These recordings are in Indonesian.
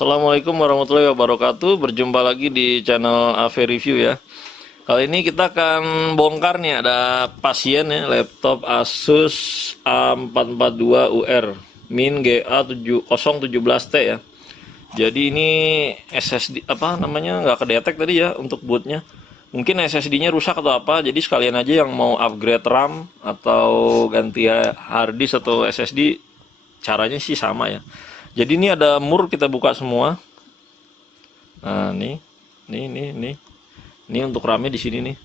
Assalamualaikum warahmatullahi wabarakatuh. Berjumpa lagi di channel AV Review ya. Kali ini kita akan bongkar nih, ada pasien ya, laptop Asus A442UR Min GA017T ya. Jadi ini SSD apa namanya, nggak kedetek tadi ya untuk bootnya. Mungkin SSD-nya rusak atau apa. Jadi sekalian aja yang mau upgrade RAM atau ganti hard disk atau SSD, caranya sih sama ya. Jadi ini ada mur, kita buka semua. Nah, ini untuk RAM-nya di sini nih.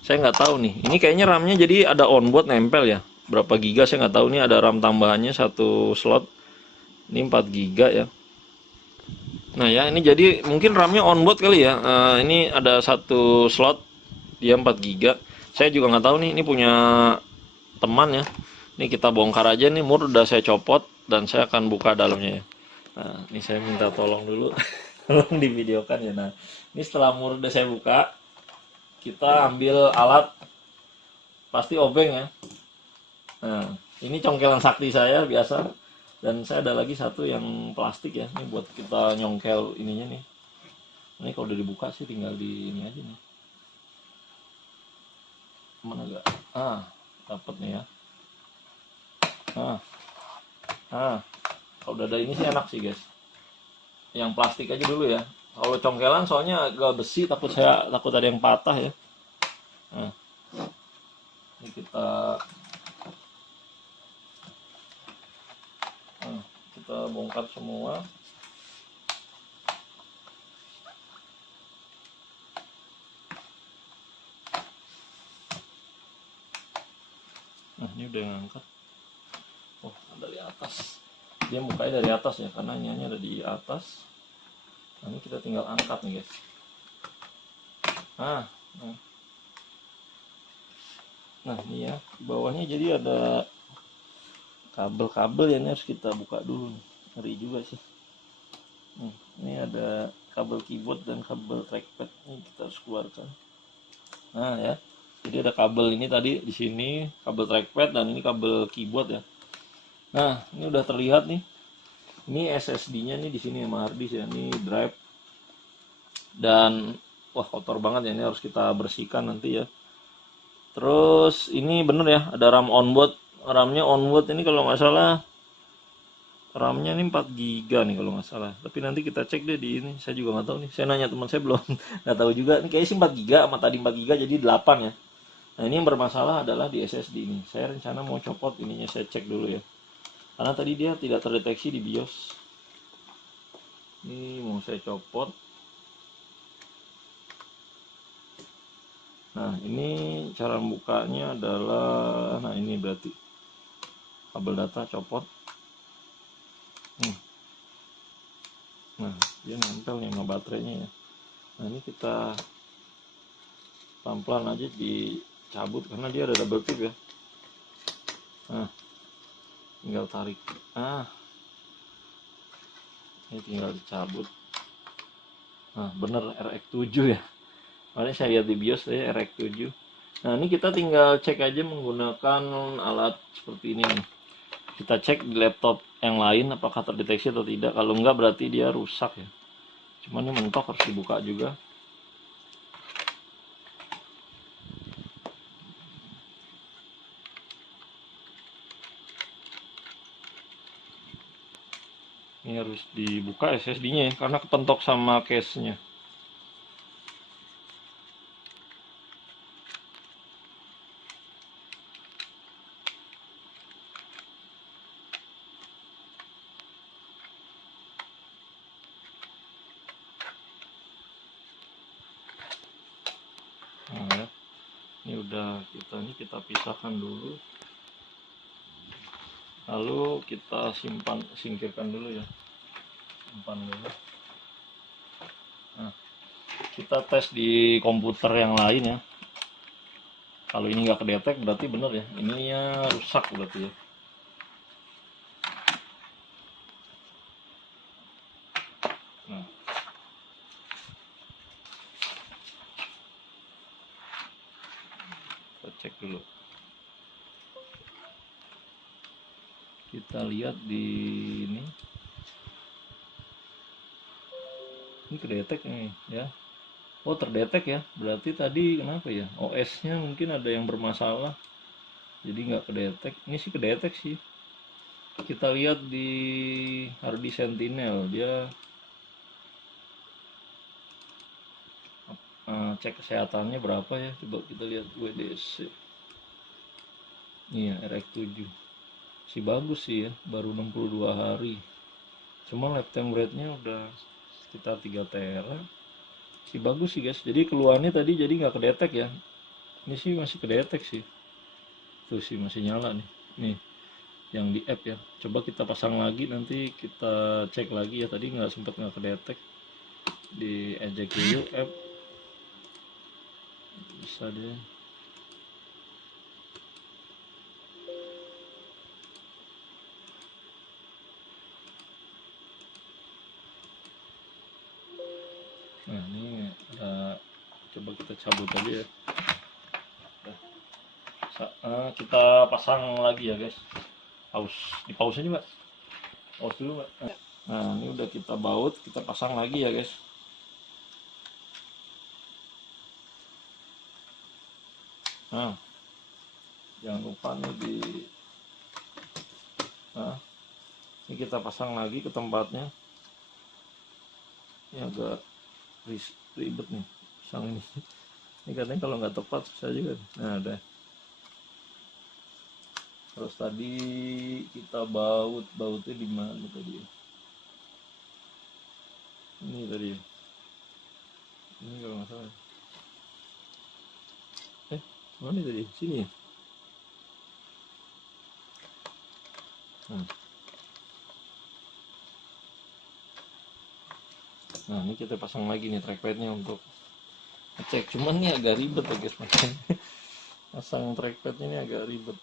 Saya nggak tahu nih. Ini kayaknya RAM-nya jadi ada onboard nempel ya. Berapa giga saya nggak tahu nih, ada RAM tambahannya satu slot. Ini 4 giga ya. Nah ya, ini jadi mungkin RAM-nya onboard kali ya. Ini ada satu slot, dia 4 giga. Saya juga nggak tahu nih, ini punya teman ya. Ini kita bongkar aja nih, mur udah saya copot dan saya akan buka dalamnya ya. Nah, ini saya minta tolong dulu. Tolong divideokan ya. Nah, ini setelah mur udah saya buka, kita ambil alat, pasti obeng ya. Nah, ini congkelan sakti saya biasa, dan saya ada lagi satu yang plastik ya, ini buat kita nyongkel ininya nih. Ini kalau udah dibuka sih tinggal di ini aja nih. Mana gak? Dapat nih ya. Kalau udah ada ini sih enak sih guys. Yang plastik aja dulu ya. Kalau congkelan soalnya agak besi, takut ada yang patah ya. Nah, ini kita bongkar semua. Nah, ini udah ngangkat. Oh, dari atas. Dia mukanya dari atas ya, karena nyanya ada di atas. Nah, ini kita tinggal angkat nih guys. Nah ini ya, bawahnya jadi ada kabel-kabel ya, ini harus kita buka dulu nih. Ngeri juga sih. Ini ada kabel keyboard dan kabel trackpad, ini kita harus keluarkan. Nah ya, jadi ada kabel ini tadi di sini, kabel trackpad, dan ini kabel keyboard ya. Nah ini udah terlihat nih. Ini SSD-nya nih di sini sama hard disk ya, ini drive. Dan wah, kotor banget ya, ini harus kita bersihkan nanti ya. Terus ini bener ya, ada RAM onboard. RAM-nya onboard ini kalau nggak salah, RAM-nya ini 4 giga nih kalau nggak salah. Tapi nanti kita cek deh di ini. Saya juga nggak tahu nih. Saya nanya teman saya belum nggak tahu juga. Ini kayaknya sih 4 giga, sama tadi 4 giga jadi 8 ya. Nah ini yang bermasalah adalah di SSD ini. Saya rencana mau copot ininya, saya cek dulu ya. Karena tadi dia tidak terdeteksi di BIOS. Ini mau saya copot. Nah ini cara membukanya adalah, nah ini berarti kabel data copot. Nah dia nempel nih sama baterainya ya. Nah ini kita pelan-pelan aja dicabut karena dia ada double tip ya. Nah tinggal tarik. Ini tinggal dicabut. Nah bener RX7 ya. Makanya saya lihat di BIOS ya RX7. Nah ini kita tinggal cek aja menggunakan alat seperti ini nih. Kita cek di laptop yang lain apakah terdeteksi atau tidak. Kalau enggak berarti dia rusak ya. Cuman ini mentok, harus dibuka juga. Ini harus dibuka SSD-nya ya, karena kepentok sama case-nya. Nah, ya. Ini udah kita pisahkan dulu. Lalu kita singkirkan dulu ya. Simpan dulu. Nah, kita tes di komputer yang lain ya. Kalau ini nggak kedetek berarti bener ya. Ininya rusak berarti ya. Nah, kita cek dulu. Kita lihat di ini. Ini kedetek nih ya. Oh terdetek ya, berarti tadi kenapa ya, OS-nya mungkin ada yang bermasalah jadi nggak kedetek. Ini sih kedetek sih, kita lihat di Hardy Sentinel dia cek kesehatannya berapa ya, coba kita lihat WDC. Iya RX7 sih bagus sih ya, baru 62 hari, cuma lifetime rate-nya udah sekitar 3 tera sih, bagus sih guys. Jadi keluarnya tadi jadi nggak kedetek ya, ini sih masih kedetek sih, tuh sih masih nyala nih yang di app ya. Coba kita pasang lagi, nanti kita cek lagi ya, tadi nggak sempet nggak kedetek di eject dulu app, bisa deh. Nah ini coba kita cabut aja ya. Kita pasang lagi ya guys, pause, di pause aja mbak, pause dulu mbak. Nah ini udah kita baut, kita pasang lagi ya guys. Nah jangan lupa nih ini kita pasang lagi ke tempatnya. Ini agak ribet nih pasang ini. Ini katanya kalau nggak tepat susah juga. Nah udah. Terus tadi kita bautnya di mana tadi? Ini tadi. Ini kalau nggak salah. Mana tadi? Sini ya? Nah ini kita pasang lagi nih trackpadnya untuk ngecek. Cuman ini agak ribet ya guys, makanya pasang trackpadnya ini agak ribet.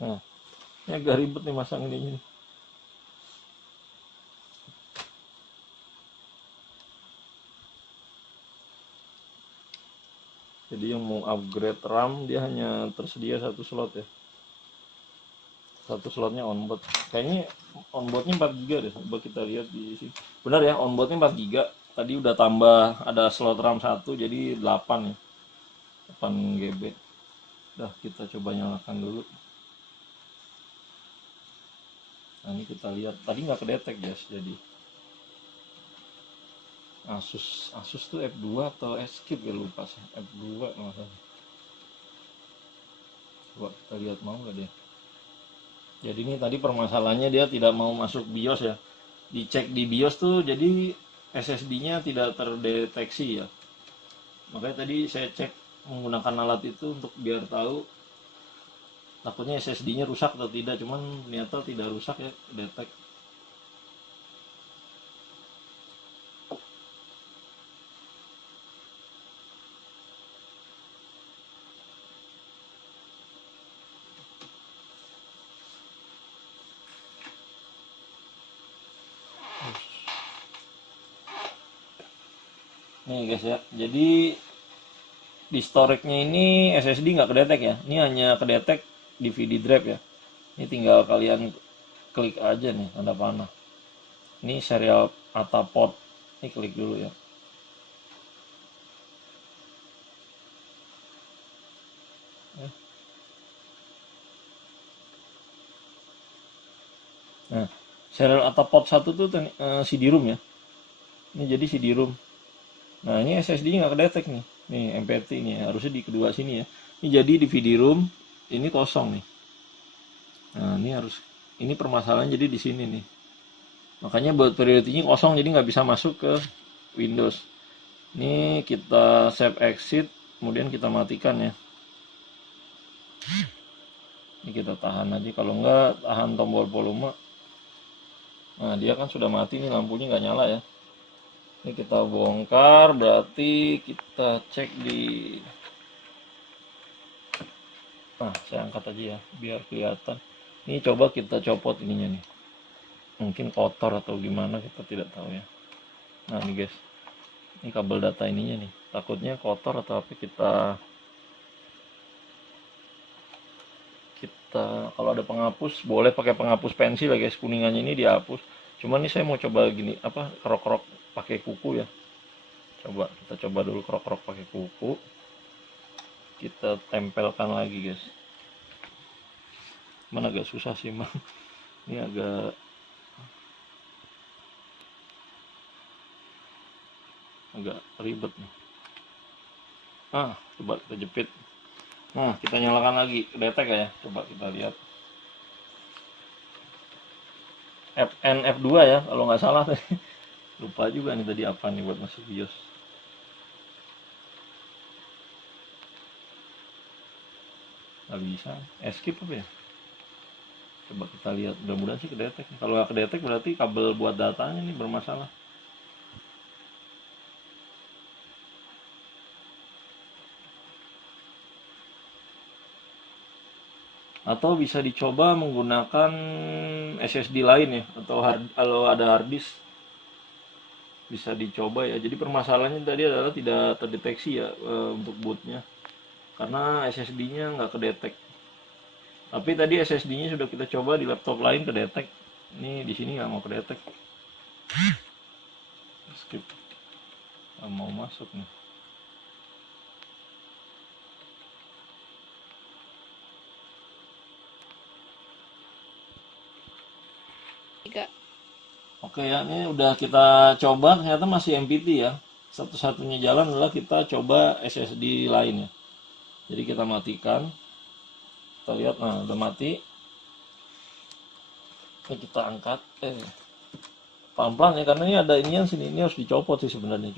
Nah ini agak ribet nih masang ini. Jadi yang mau upgrade RAM dia hanya tersedia satu slot ya. Satu slotnya onboard. Kayaknya onboardnya 4 GB deh. Coba kita lihat di sini. Benar ya, onboardnya 4 GB. Tadi udah tambah ada slot RAM 1 jadi 8 ya. 8 GB. Udah kita coba nyalakan dulu. Nah ini kita lihat. Tadi nggak kedetek guys. Jadi Asus tuh F2 atau Escape ya, lupa sih. F2 masalah. Coba kita lihat mau nggak dia. Jadi ini tadi permasalahannya dia tidak mau masuk BIOS ya. Dicek di BIOS tuh jadi SSD-nya tidak terdeteksi ya. Makanya tadi saya cek menggunakan alat itu untuk biar tahu takutnya SSD-nya rusak atau tidak, cuman ternyata tidak rusak ya, detek. Nih guys ya, jadi di storage-nya ini SSD nggak kedetek ya, ini hanya kedetek DVD drive ya. Ini tinggal kalian klik aja nih tanda panah. Ini serial ATA port, ini klik dulu ya. Nah, serial ATA port 1 tuh CD-ROM ya. Ini jadi CD-ROM. Nah ini SSD-nya nggak kedetek nih. Nih MPT nih, harusnya di kedua sini ya. Ini jadi di CD-ROM ini kosong nih. Nah ini permasalahan jadi di sini nih. Makanya buat priority-nya kosong jadi nggak bisa masuk ke Windows. Ini kita save exit, kemudian kita matikan ya. Ini kita tahan aja, kalau nggak tahan tombol volume. Nah dia kan sudah mati nih, lampunya nggak nyala ya. Ini kita bongkar, berarti kita cek di. Nah saya angkat aja ya biar kelihatan. Ini coba kita copot ininya nih, mungkin kotor atau gimana kita tidak tahu ya. Nah nih guys, ini kabel data ininya nih, takutnya kotor atau apa, kita kita, kalau ada penghapus boleh pakai penghapus pensil ya guys, kuningannya ini dihapus. Cuman ini saya mau coba gini, apa, kerok-kerok pakai kuku ya. Kita coba dulu kerok-kerok pakai kuku. Kita tempelkan lagi guys. Mana agak susah sih emang. Ini agak ribet nih. Coba kita jepit. Nah, kita nyalakan lagi kedetek ya. Coba kita lihat. FN F2 ya, kalau nggak salah. Lupa juga nih tadi apa nih buat masuk BIOS. Nggak bisa. Escape apa ya? Coba kita lihat. Mudah-mudahan sih kedetek. Kalau nggak kedetek berarti kabel buat datanya nih bermasalah. Atau bisa dicoba menggunakan SSD lain ya, atau kalau ada hard disk bisa dicoba ya. Jadi permasalahannya tadi adalah tidak terdeteksi ya, untuk bootnya, karena SSD-nya nggak kedetek. Tapi tadi SSD-nya sudah kita coba di laptop lain kedetek. Ini di sini nggak mau kedetek. Skip. Nggak mau masuk nih. Oke ya, ini udah kita coba, ternyata masih MPT ya. Satu-satunya jalan adalah kita coba SSD lain ya. Jadi kita matikan. Kita lihat, nah udah mati. Ini kita angkat. Pelan-pelan ya, karena ini ada inian sini, ini harus dicopot sih sebenarnya.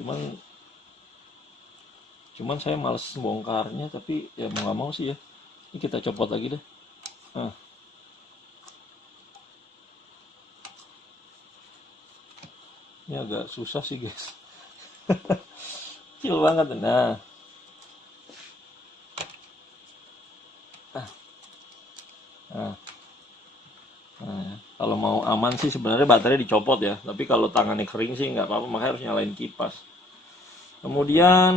Cuman saya males bongkarnya, tapi ya mau nggak mau sih ya. Ini kita copot lagi deh. Nah. Ini agak susah sih guys. Kecil banget. Nah. Nah. Nah, kalau mau aman sih sebenarnya baterai dicopot ya. Tapi kalau tangannya kering sih nggak apa-apa, makanya harus nyalain kipas. Kemudian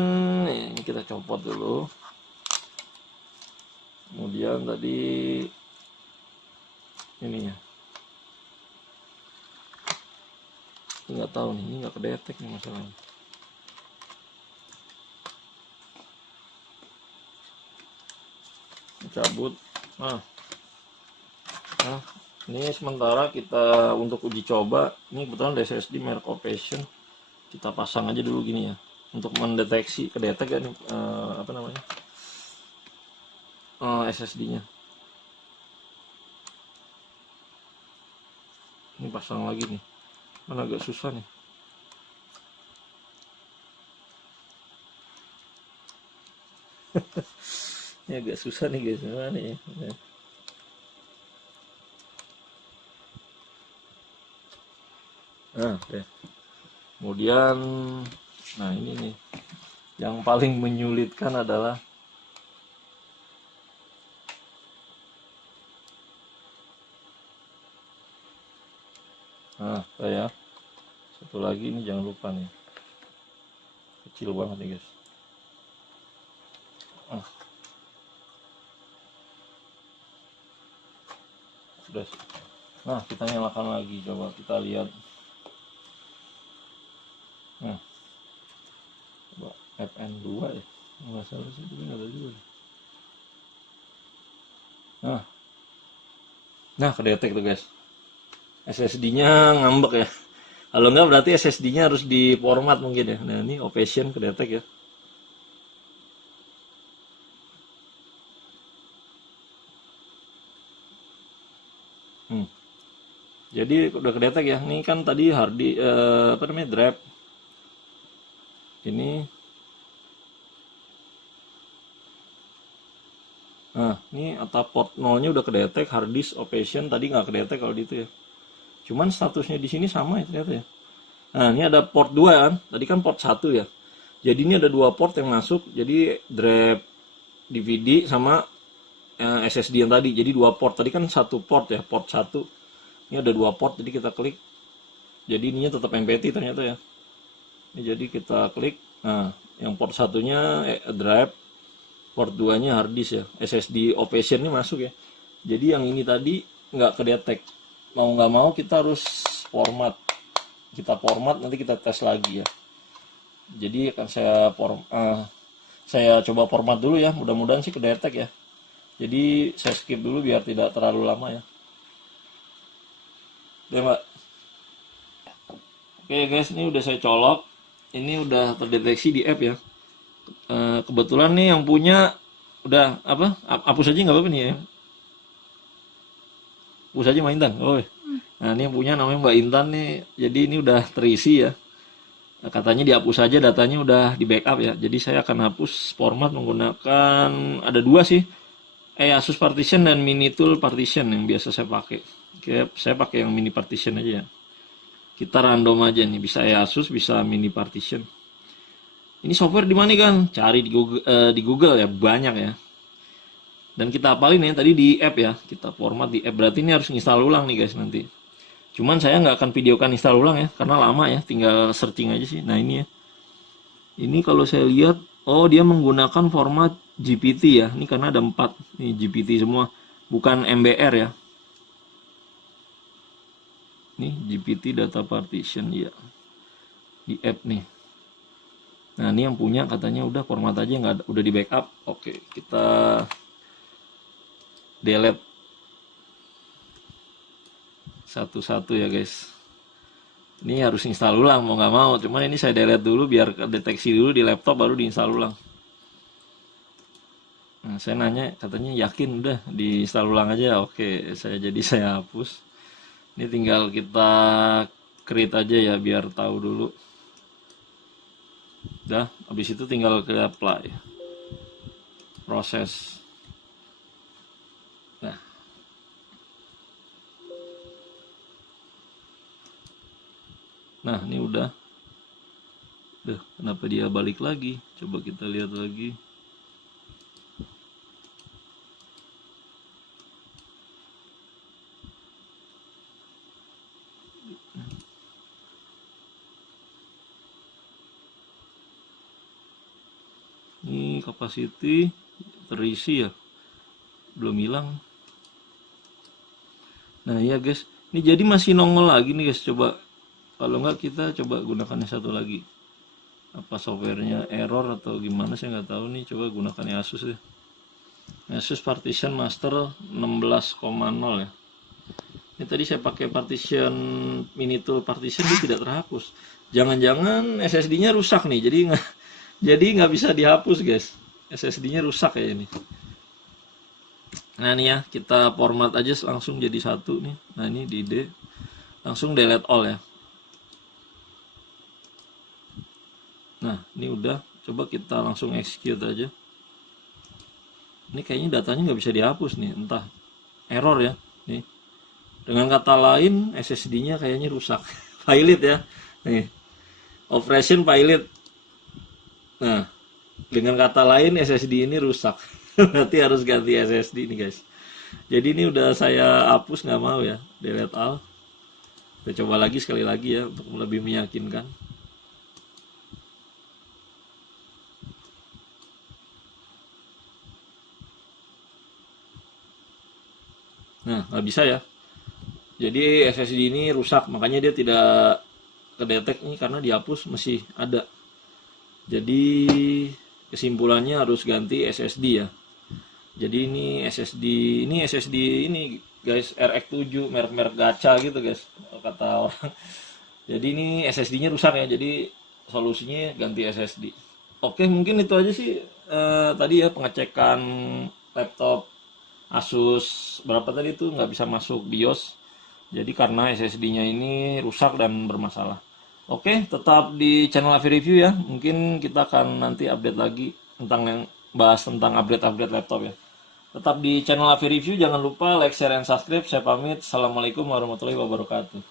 ini kita copot dulu. Kemudian tadi ininya. Nggak tahu nih, ini nggak kedetek nih masalahnya. Cabut. Nah, ini sementara kita untuk uji coba. Ini kebetulan SSD merek Ovation. Kita pasang aja dulu gini ya, untuk mendeteksi kedetek kan apa namanya, SSD-nya. Ini pasang lagi nih, mana agak susah nih. Ini agak susah nih guys, mana ya? Nah, deh. Kemudian, nah ini nih, yang paling menyulitkan adalah saya satu lagi ini, jangan lupa nih, kecil banget nih guys. Sudah. Nah, kita nyalakan lagi, coba kita lihat. Coba FN2 ya, nggak salah sih, tapi nggak ada juga. Nah kedetek tuh guys, SSD-nya ngambek ya. Kalau nggak berarti SSD-nya harus di format mungkin ya. Nah ini Ovation kedetek ya. Jadi udah kedetek ya. Ini kan tadi apa namanya, drive. Ini. Nah ini atau port 0-nya udah kedetek, hard disk Ovation tadi nggak kedetek kalau di itu ya. Cuman statusnya di sini sama ya ternyata ya. Nah ini ada port 2 kan. Tadi kan port 1 ya. Jadi ini ada 2 port yang masuk. Jadi drive DVD sama SSD yang tadi. Jadi 2 port. Tadi kan 1 port ya, port 1. Ini ada 2 port, jadi kita klik. Jadi ininya tetap MPT ternyata ya. Ini jadi kita klik. Nah, yang port 1-nya drive, port 2-nya hard disk ya. SSD Ovation ini masuk ya. Jadi yang ini tadi nggak kedetek. Mau nggak mau kita harus format. Kita format, nanti kita tes lagi ya. Jadi akan saya coba format dulu ya. Mudah-mudahan sih kedetek ya. Jadi saya skip dulu biar tidak terlalu lama ya. Oke Mbak. Oke guys, ini udah saya colok. Ini udah terdeteksi di app ya. Kebetulan nih yang punya udah apa? Hapus aja nggak apa-apa nih ya. Hapus aja Mbak Intan. Oh. Nah ini yang punya namanya Mbak Intan nih. Jadi ini udah terisi ya. Katanya dihapus aja, datanya udah di backup ya. Jadi saya akan hapus format menggunakan ada dua sih. Asus Partition dan Mini Tool Partition yang biasa saya pakai. Oke, saya pakai yang Mini Partition aja ya. Kita random aja nih, bisa Asus, bisa Mini Partition. Ini software di mana kan? Cari di Google ya, banyak ya. Dan kita hafalin ya tadi di app ya. Kita format di app, berarti ini harus install ulang nih guys nanti. Cuman saya nggak akan videokan install ulang ya, karena lama ya, tinggal searching aja sih. Nah ini ya. Ini kalau saya lihat, oh dia menggunakan format GPT ya. Ini karena ada 4, nih GPT semua, bukan MBR ya. Nih GPT data partition ya. Di app nih. Nah ini yang punya katanya udah format aja, nggak udah di backup. Oke, kita delete satu-satu ya guys. Ini harus install ulang mau nggak mau. Cuman ini saya delete dulu biar deteksi dulu di laptop baru diinstal ulang. Nah, saya nanya katanya yakin udah diinstal ulang aja. Oke, saya hapus. Ini tinggal kita create aja ya biar tahu dulu. Udah, habis itu tinggal ke apply. Proses. Nah. Nah, ini udah. Kenapa dia balik lagi? Coba kita lihat lagi. Ini capacity terisi ya, belum hilang. Nah ya guys, ini jadi masih nongol lagi nih guys. Coba kalau nggak kita coba gunakan yang satu lagi. Apa softwarenya error atau gimana saya nggak tahu nih. Coba gunakan Asus deh. Asus Partition Master 16,0 ya. Ini tadi saya pakai partition Mini Tool Partition, dia tidak terhapus. Jangan-jangan SSD-nya rusak nih, jadi nggak bisa dihapus guys. SSD-nya rusak ya ini. Nah nih ya, kita format aja langsung jadi satu nih. Nah ini di D, langsung delete all ya. Nah ini udah, coba kita langsung execute aja. Ini kayaknya datanya nggak bisa dihapus nih, entah error ya. Nih, dengan kata lain SSD-nya kayaknya rusak. Pilot ya, nih operation pilot. Nah, dengan kata lain SSD ini rusak. Berarti harus ganti SSD nih guys. Jadi ini udah saya hapus, nggak mau ya, delete all. Kita coba lagi sekali lagi ya untuk lebih meyakinkan. Nah nggak bisa ya. Jadi SSD ini rusak, makanya dia tidak kedetek nih karena dihapus masih ada. Jadi kesimpulannya harus ganti SSD ya. Jadi ini SSD ini guys, RX7 merek-merek gacha gitu guys kata orang. Jadi ini SSD-nya rusak ya. Jadi solusinya ganti SSD. Oke, mungkin itu aja sih tadi ya pengecekan laptop Asus berapa tadi itu nggak bisa masuk BIOS. Jadi karena SSD-nya ini rusak dan bermasalah. Oke, tetap di channel Avi Review ya. Mungkin kita akan nanti update lagi tentang bahas tentang update-update laptop ya. Tetap di channel Avi Review, jangan lupa like, share, dan subscribe. Saya pamit. Assalamualaikum warahmatullahi wabarakatuh.